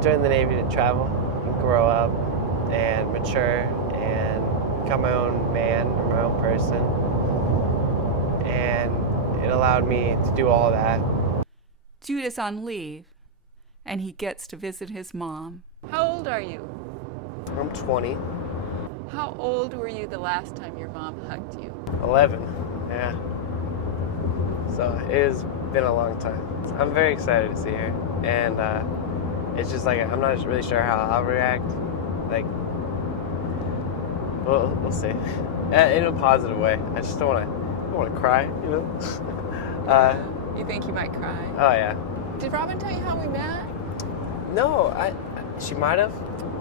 joined the Navy to travel and grow up and mature and become my own man or my own person. And it allowed me to do all that. Jude is on leave, and he gets to visit his mom. How old are you? I'm 20. How old were you the last time your mom hugged you? 11, yeah. So it has been a long time. I'm very excited to see her, and it's just like I'm not really sure how I'll react. Like, we'll see. In a positive way. I just don't want to cry, you know. You think you might cry? Oh yeah. Did Robin tell you how we met? No, she might have.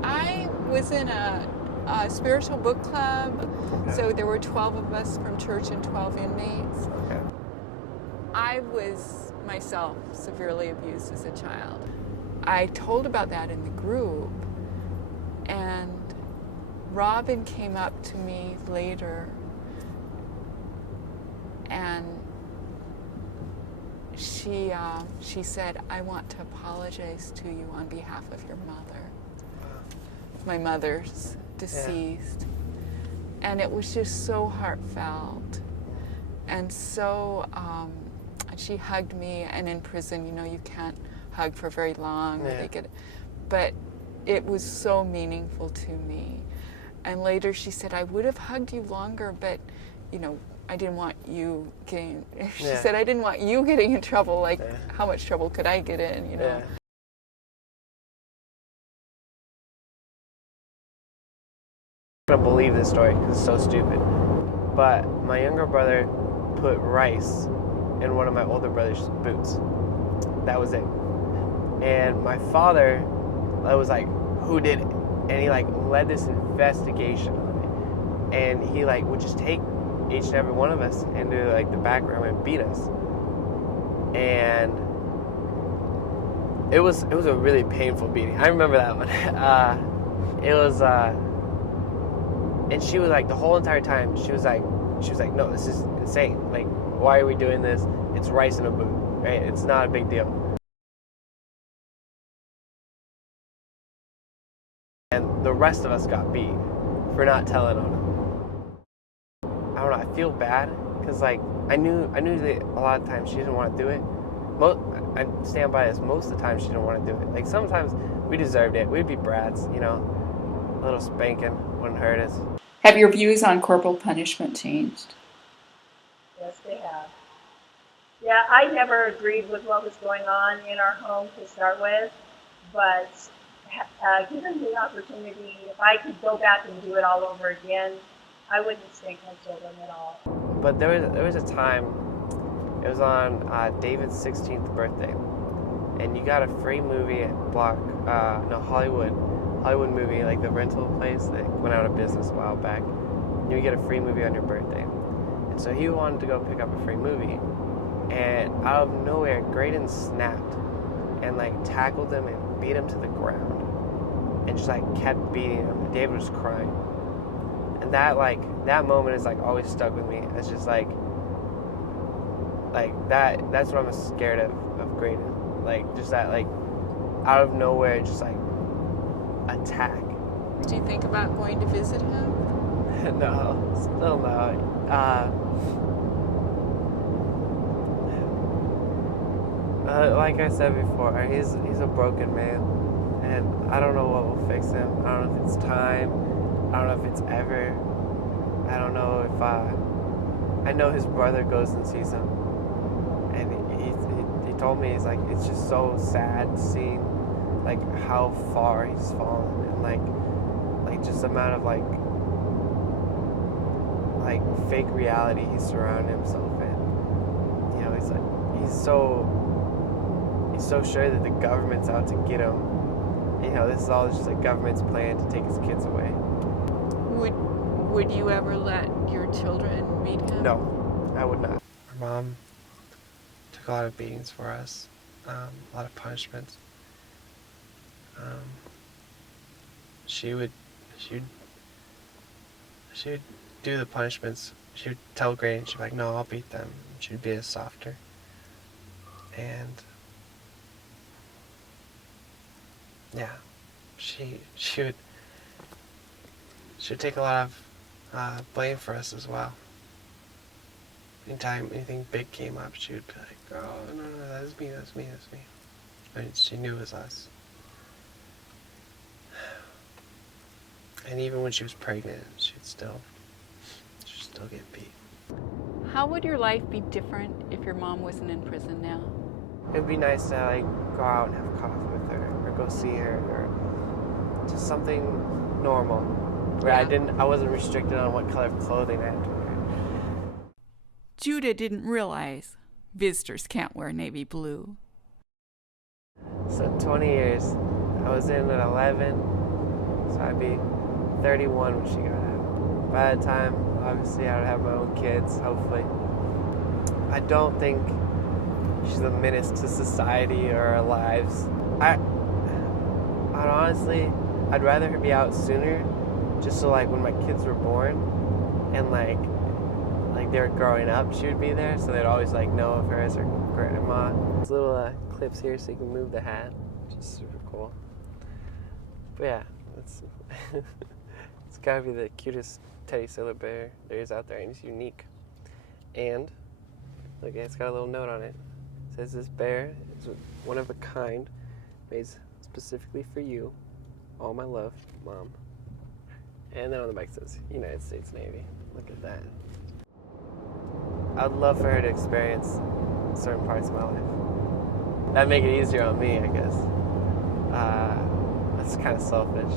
I was in a spiritual book club, okay. So there were 12 of us from church and 12 inmates. Okay. I was myself severely abused as a child. I told about that in the group, and Robin came up to me later, and she said, "I want to apologize to you on behalf of your mother." My mother's deceased. Yeah. And it was just so heartfelt. And so she hugged me, and in prison, you know, you can't hug for very long. Yeah. Or they get, but it was so meaningful to me. And later she said, "I would have hugged you longer, but, you know, I didn't want you getting," she said, "I didn't want you getting in trouble. Like, how much trouble could I get in, you know?" Yeah. I don't believe this story because it's so stupid. But my younger brother put rice in one of my older brother's boots. That was it. And my father was like, "Who did it?" And he like led this investigation on it. And he like would just take each and every one of us into like the back room and beat us. And it was a really painful beating. I remember that one. It was and she was like, the whole entire time, she was like, "No, this is insane. Like, why are we doing this? It's rice in a boot, right? It's not a big deal." And the rest of us got beat for not telling on him. I don't know, I feel bad, because like, I knew that a lot of times she didn't want to do it. I stand by this, most of the time she didn't want to do it. Like, sometimes we deserved it. We'd be brats, you know? A little spanking wouldn't hurt us. Have your views on corporal punishment changed? Yes, they have. Yeah, I never agreed with what was going on in our home to start with, but given the opportunity, if I could go back and do it all over again, I wouldn't spank my children at all. But there was a time, it was on David's 16th birthday, and you got a free movie at Hollywood movie, like the rental place that went out of business a while back. You get a free movie on your birthday. And so he wanted to go pick up a free movie. And out of nowhere, Graydon snapped and like tackled him and beat him to the ground. And just like kept beating him. And David was crying. And that moment is like always stuck with me. It's just like that's what I'm scared of Graydon. Like just that like out of nowhere, just like attack. Do you think about going to visit him? No, still no. Like I said before, he's a broken man, and I don't know what will fix him. I don't know if it's time. I don't know if it's ever. I don't know if I know his brother goes and sees him, and he told me, he's like, it's just so sad seeing like how far he's fallen, and like just the amount of like fake reality he's surrounded himself in. You know, he's so sure that the government's out to get him. You know, this is all just a government's plan to take his kids away. Would you ever let your children meet him? No, I would not. Our mom took a lot of beatings for us, a lot of punishments. She would do the punishments. She would tell Graydon, she'd be like, "No, I'll beat them." She would beat us softer. And yeah, she would take a lot of blame for us as well. Anytime anything big came up, she would be like, "Oh no, that was me. And she knew it was us. And even when she was pregnant, she'd still get beat. How would your life be different if your mom wasn't in prison now? It'd be nice to like go out and have coffee with her, or go see her, or just something normal, where Yeah. I wasn't restricted on what color of clothing I had to wear. Judah didn't realize visitors can't wear navy blue. So 20 years, I was in at 11, so I'd be 31 when she got out. By that time, obviously, I would have my own kids, hopefully. I don't think she's a menace to society or our lives. I'd honestly, I'd rather her be out sooner, just so like when my kids were born and like they were growing up, she would be there, so they'd always like know of her as her grandma. There's little clips here so you can move the hat, which is super cool. But yeah, it's it's gotta be the cutest teddy sailor bear there is out there, and he's unique. And look, it's got a little note on it. It says this bear is one of a kind, made specifically for you. All my love, Mom. And then on the back it says United States Navy. Look at that. I'd love for her to experience certain parts of my life. That'd make it easier on me, I guess. That's kind of selfish.